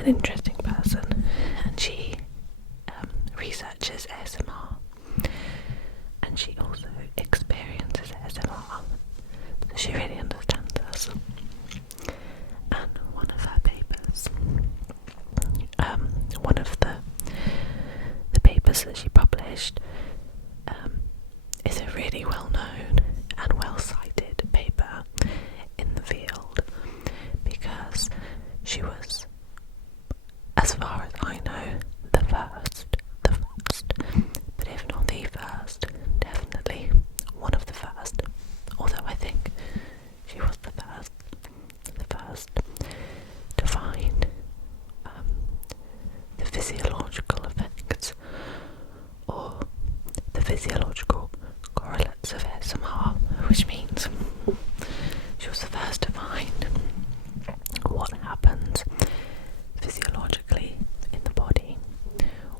an interesting person, and she researches ASMR, and she also experiences ASMR, so she really understands us. And one of her papers, one of the papers that she published, is a really well-known and well-cited paper in the field, because she was, as far as I know, the first, but if not the first, definitely one of the first, although I think she was the first to find the physiological effects, or the physiological correlates of ASMR, which means she was the first to find what happens physiologically in the body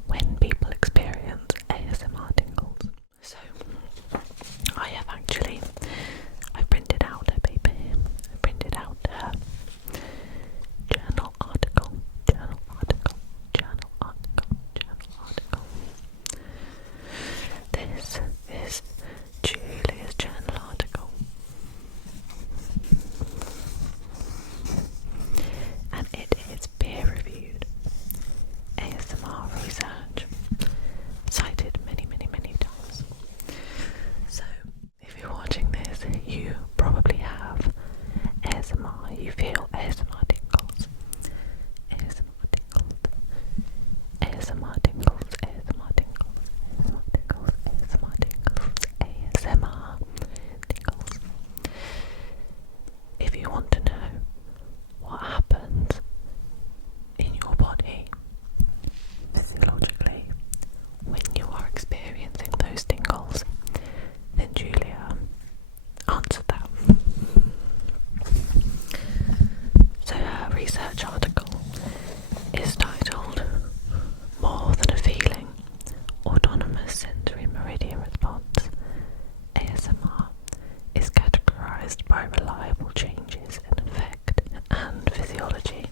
when people experience ASMR tingles. So I printed out her paper here. I printed out her journal article. This is Julia's journal article, and it is peer-reviewed ASMR research, cited many times. So if you're watching this, you probably have ASMR, you feel ASMR tingles, ASMR tingles, ASMR tingles, ASMR tingles, ASMR tingles, ASMR tingles. If you want to know what happens in your body physiologically when you are experiencing those tingles, then Julia answered that. So her research article is titled "More Than a Feeling, Autonomous Sensory Meridian Response. ASMR is categorized by reliable changes in effect and physiology."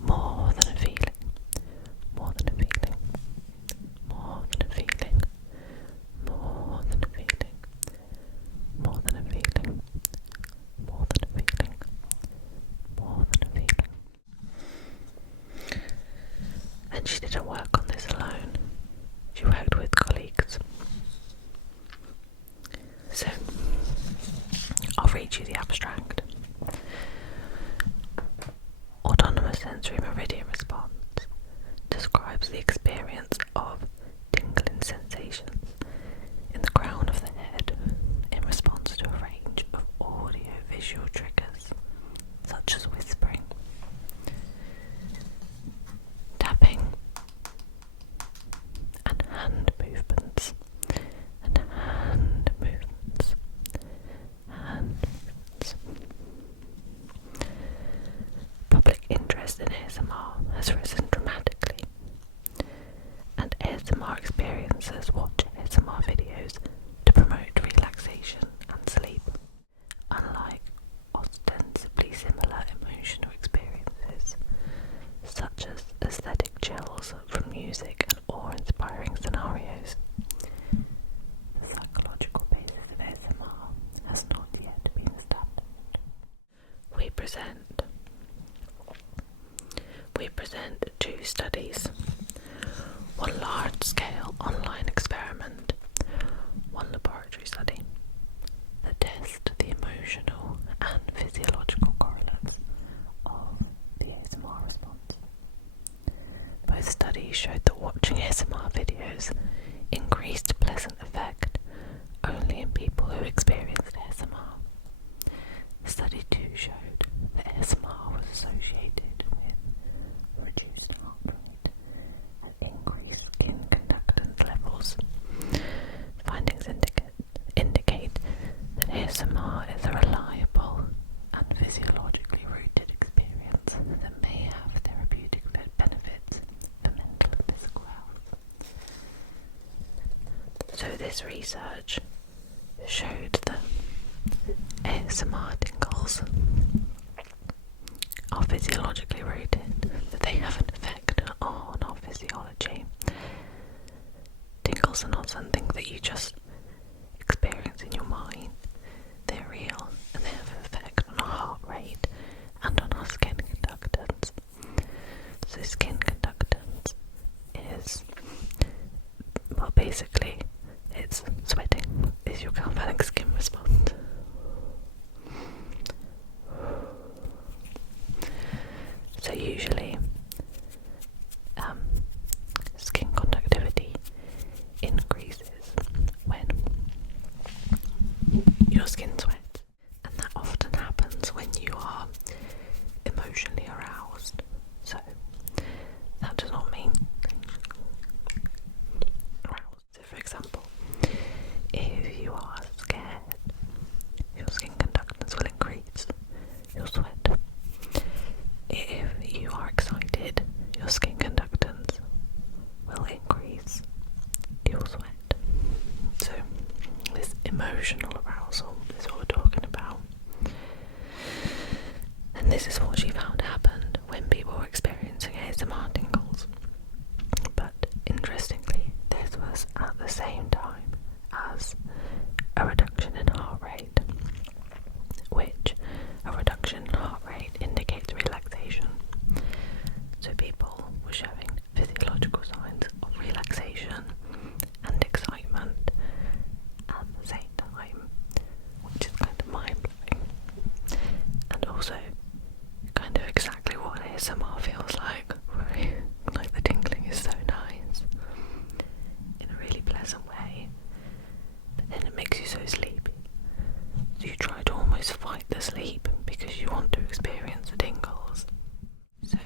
More than a feeling, more than a feeling, more than a feeling, more than a feeling, more than a feeling, more than a feeling, more than a feeling. And she didn't work on this alone. She worked with colleagues. So, I'll read you the abstract. Autonomous sensory meridian response describes the experience of tingling sensations in the crown of the head in response to a range of audio-visual triggers, such as whispering, tapping, and hand movements, Public interest in ASMR has risen dramatically, and ASMR experiencers watch ASMR videos to promote relaxation and sleep. Unlike ostensibly similar emotional experiences, such as aesthetic chills from music and awe-inspiring scenarios, the psychological basis of ASMR has not yet been established. We present two studies, one large-scale online experiment, one laboratory study, that test the emotional and physiological correlates of the ASMR response. Both studies showed that watching ASMR videos increased pleasant effect only in people who experienced ASMR. Study 2 showed that ASMR was associated with reduced heart rate and increased skin conductance levels. Findings indicate that ASMR is a reliable and physiologically rooted experience that may have therapeutic benefits for mental and physical health. So this research showed that ASMR tingles are physiologically physiologically rooted, that they have an effect on our physiology. Tingles are not something that you just experience in your mind. They're real, and they have an effect on our heart rate and on our skin conductance. So skin conductance is, well, basically it's sweating, is your galvanic skin response. So usually skin conductivity increases when your skin sweats, and that often happens when you are emotionally aroused. So that does not mean aroused. So for example, if you are scared, your skin conductance will increase, you'll sweat. If you are excited, your skin conductance will increase, you'll sweat. So this emotional arousal is what we're talking about. And this is what she found happened when people were experiencing ASMR tingles. But interestingly, this was at the same time as a reduction in heart rate, which a reduction in heart rate indicates relaxation. So people were showing physiological signs of relaxation and excitement at the same time, which is kind of mind-blowing, and also kind of exactly what ASMR feels like. Like the tingling is so nice in a really pleasant way, but then it makes you so sleepy, so you try to almost fight the sleep because you want to experience the tingles. So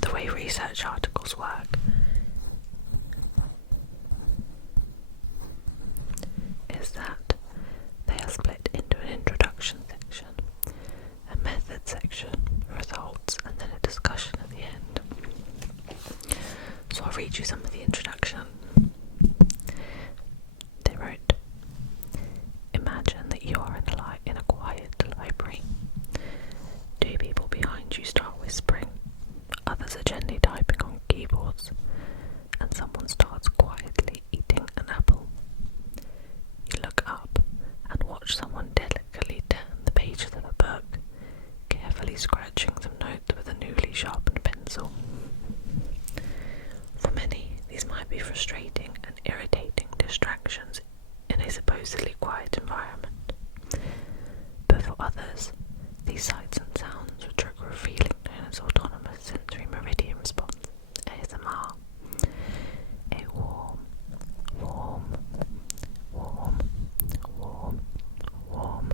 the way research articles work is that they are split into an introduction section, a method section, results, and then a discussion at the end. So I'll read you some of the introduction. They wrote, imagine that you are in a quiet library. Two people behind you start whispering, others are gently typing on keyboards, and someone starts quietly eating an apple. You look up and watch someone delicately turn the pages of a book, carefully scratching some notes with a newly sharpened pencil. For many, these might be frustrating and irritating distractions in a supposedly quiet environment. But for others, these sights and sounds will trigger a feeling known as autonomous sensory meridian response, ASMR. A warm, warm, warm, warm, warm,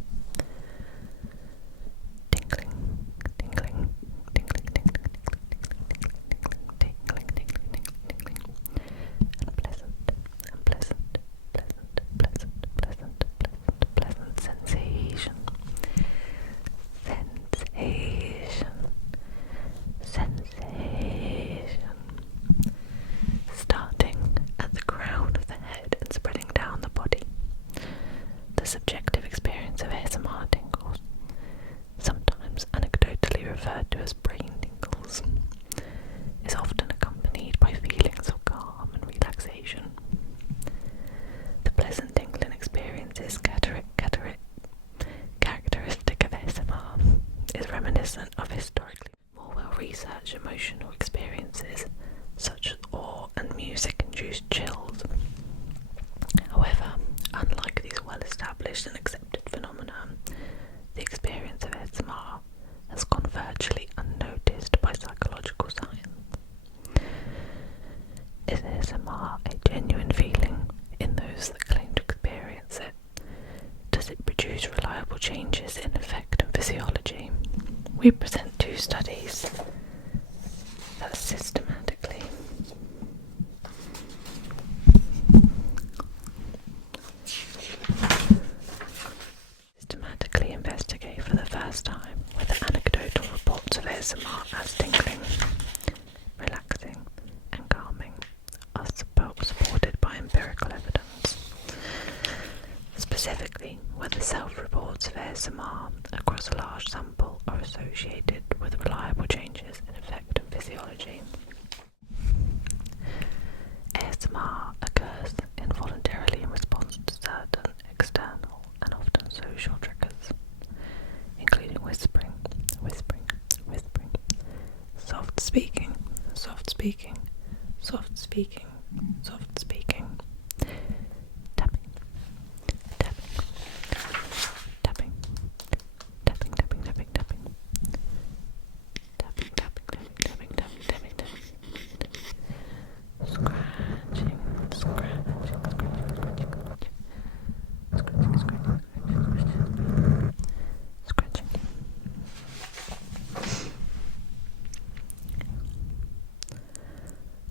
tingling, tingling, tingling, tingling, tingling, tingling, tingling, tingling, pleasant, pleasant, pleasant, pleasant, pleasant, pleasant, pleasant sensation, sensation, starting at the crown of the head and spreading down the body. The subjective experience of ASMR tingles, sometimes anecdotally referred to as brain tingles, is often accompanied by feelings of calm and relaxation. The pleasant tingling experience is characteristic of ASMR, is reminiscent of historically more well-researched emotional experiences such as awe and music-induced chills. However, unlike these well-established and accepted phenomena, the experience of ASMR has gone virtually unnoticed by psychological science. Is ASMR a genuine feeling in those that claim to experience it? Does it produce reliable changes in effect and physiology? We present two systematically investigate for the first time whether anecdotal reports of ASMR as tingling, relaxing, and calming are supported by empirical evidence. Specifically, whether self-reports of ASMR across a large sample are are associated with reliable changes in effective physiology. ASMR occurs involuntarily in response to certain external and often social triggers, including whispering, soft speaking, tapping, scratching.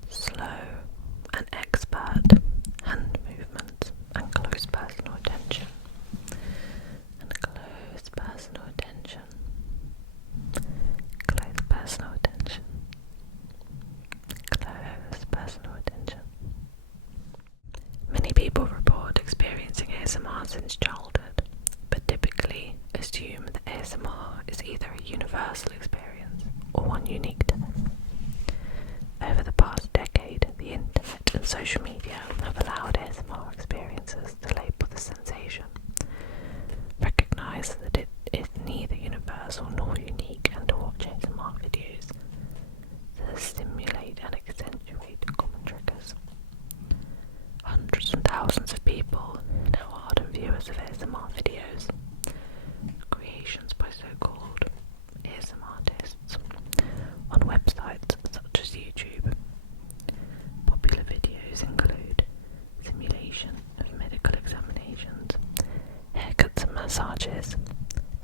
Slow and expert hand movements and close personal attention. Many people report experiencing ASMR since childhood, but typically assume that ASMR is either a universal experience or one unique to them. Over the past decade, the internet and social media have allowed ASMR experiences to label the sensation, recognise that it is neither universal nor unique, and to watch ASMR videos that stimulate and accentuate common triggers. Hundreds and thousands of people now are ardent viewers of ASMR videos, creations by so-called ASMR artists, on websites such as YouTube. Popular videos include simulation of medical examinations, haircuts and massages,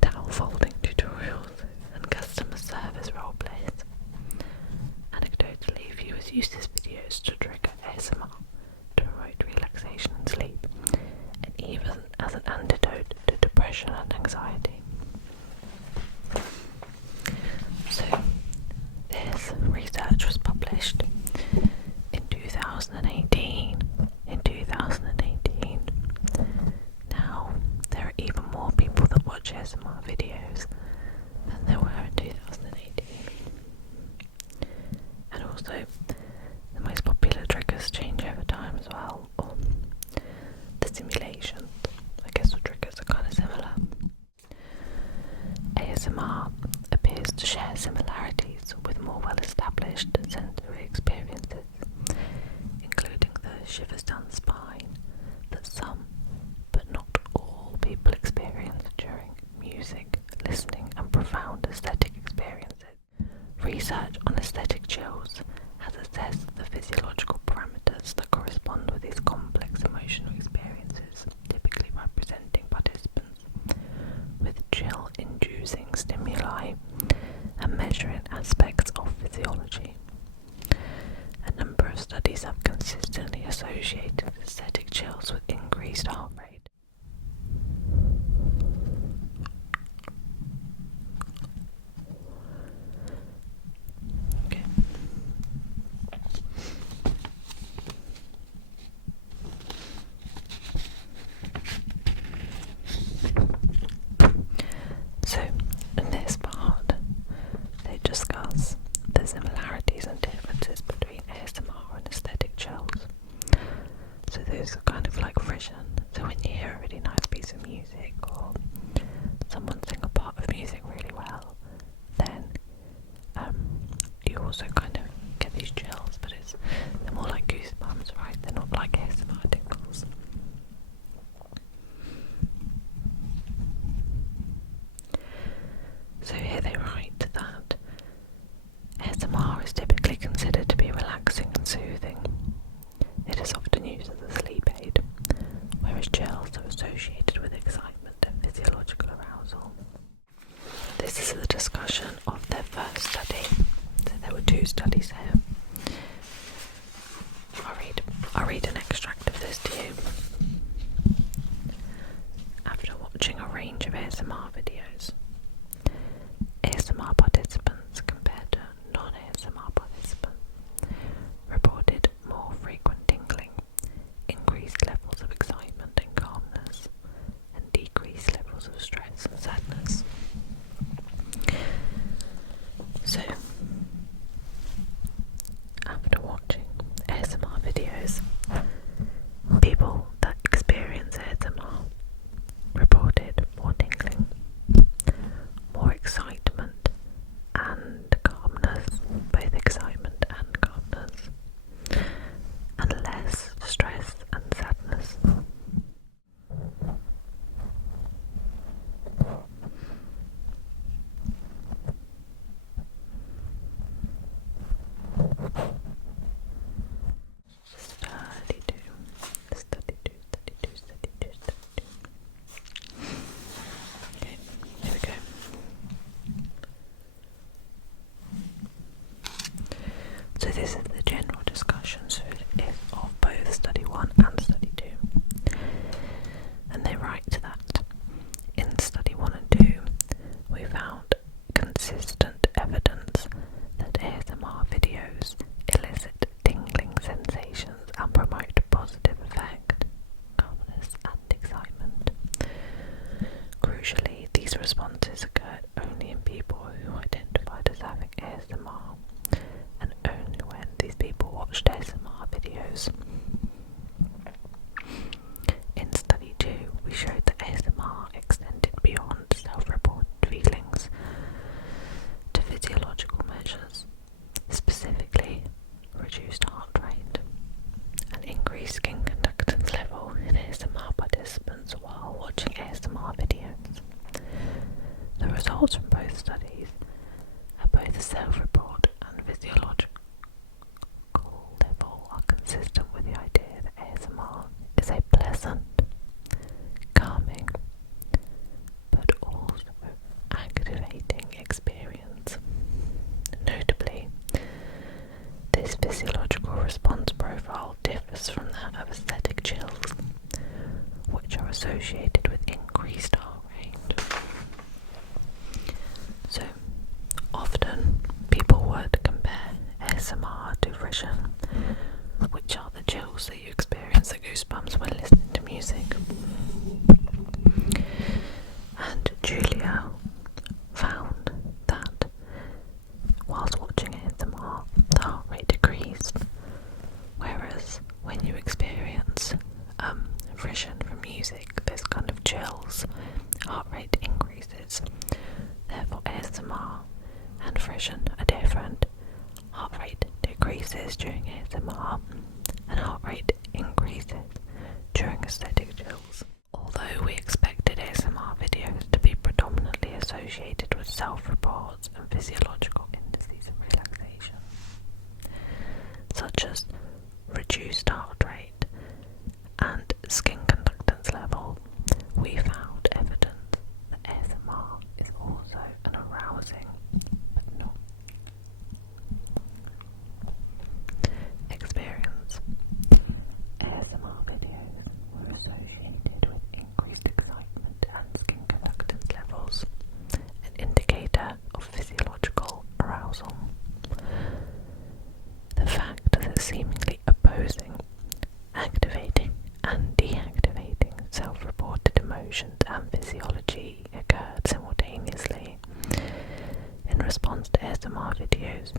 towel folding tutorials, and customer service roleplays. Anecdotally, viewers use these videos to trigger ASMR, to promote relaxation and sleep, and even as an antidote to depression and anxiety. So, this research was published in 2018. Now, there are even more people that watch ASMR videos than there were in 2018. And also, the most popular triggers change over time as well, or the simulations. I guess the triggers are kind of similar. ASMR appears to share similarities with more well-established sensory experiences, including the shivers down the spine that some, but not all, people experience during music, listening, and profound aesthetic experiences. Research on aesthetic chills has assessed the physiological parameters that correspond with these complex emotional experiences, typically representing participants with chill-inducing stimuli and measuring aspects of physiology. A number of studies have consistently associated aesthetic chills with increased heart rate. Okay. So, in this part, they discuss the similarities and differences between ASMR and aesthetic chills. So those are kind of like vision. So when you hear a really nice piece of music, or someone sing a part of music really well, then you also kind of get these chills, but they're more like goosebumps, right? They're not like ASMR tingles. So here they write that ASMR is typically considered to be relaxing and soothing. It is often used as a sleep aid, whereas chills are associated with excitement and physiological arousal. This is a discussion of their first study. So there were 2 studies here. I'll read an extract of this to you. self-report and physiological level are consistent with the idea that ASMR is a pleasant, calming, but also activating experience. Notably, this physiological response profile differs from that of aesthetic chills, which are associated with increased heart rate. So, often people would compare ASMR to frisson, which are the chills that you experience, the goosebumps when listening to music. And Julia found that whilst watching ASMR, the heart rate decreased, whereas when you experience frisson from music, this kind of chills, heart rate increases. Therefore, ASMR and frisson are different. Heart rate decreases during ASMR, and heart rate increases during aesthetic chills. Although we expected ASMR videos to be predominantly associated with self-reports and physiological indices of relaxation, such as reduced heart rate and skin conductance level, we found evidence that ASMR is also an arousing but not experience. ASMR videos were associated with increased excitement and skin conductance levels, an indicator of physiological arousal. The fact that seemingly opposing, activating and deactivating self-reported emotions and physiology occurred simultaneously in response to ASMR videos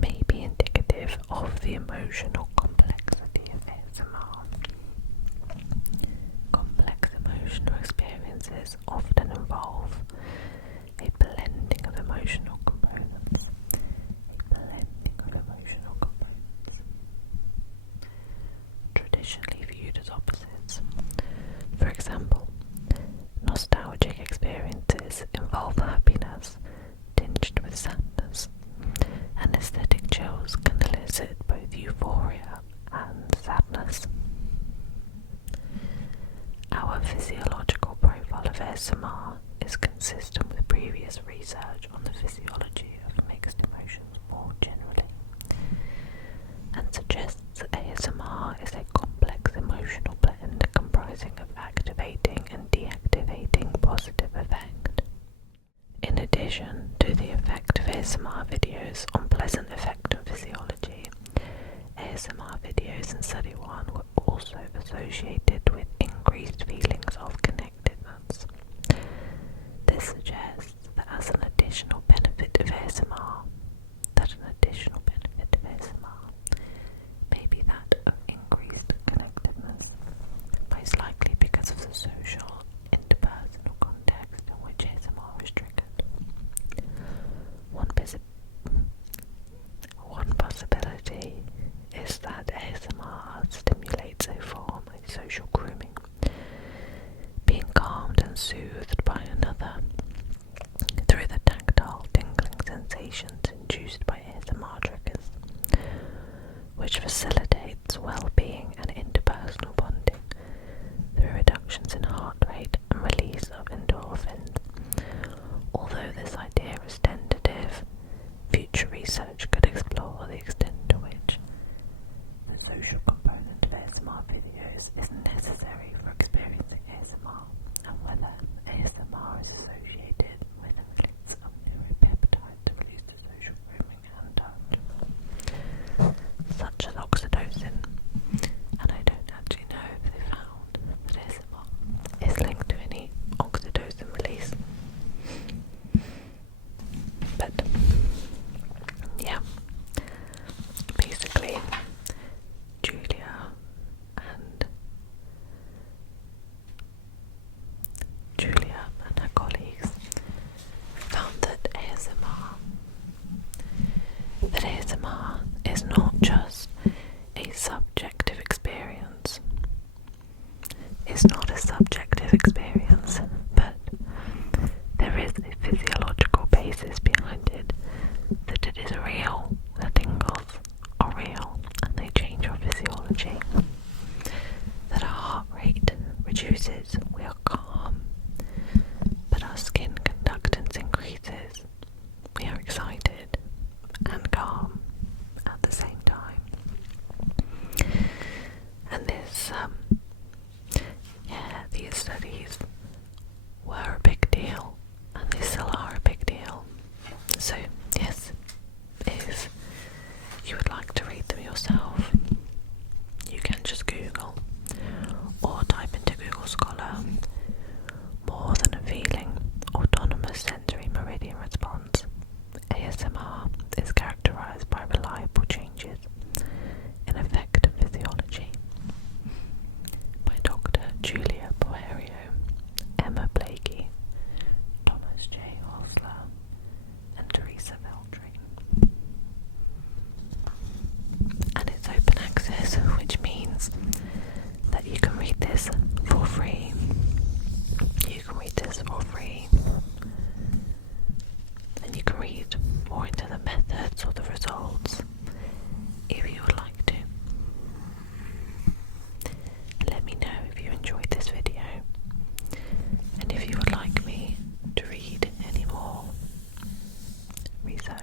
may be indicative of the emotional complexity of ASMR. Complex emotional experiences often involve a blending of emotional components. Traditionally viewed as opposites. For example, nostalgic experiences involve happiness tinged with sadness, and aesthetic chills can elicit both euphoria and sadness. Our physiological profile of ASMR is consistent with previous research on the physiology of mixed emotions more generally, and suggests that ASMR is a complex emotional blend comprising of activating and deactivating positive effect. In addition to the effect of ASMR videos on pleasant effect and physiology, ASMR videos in Study 1 were also associated with increased feelings of connectedness. This suggests that as an additional benefit of ASMR, may be that of increased connectedness, most likely because of the social, interpersonal context in which ASMR is triggered. One possibility is that ASMR stimulates a form of social grooming, being calmed and soothed by another through the tactile tingling sensations induced by ASMR triggers, which facilitates well-being and interpersonal bonding through reductions in heart rate and release of endorphins. Although this idea is tentative, future research could explore the extent to which the social component of ASMR videos is necessary for experiencing ASMR, and whether ASMR is associated with the release of neuropeptides released to social grooming and touch, such as oxytocin. And I don't actually know if they found that ASMR is linked to any oxytocin release. But yeah, basically Julia and her colleagues found that ASMR is not just a subjective experience. It's not a subjective experience, but there is a physiological basis behind it that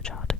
child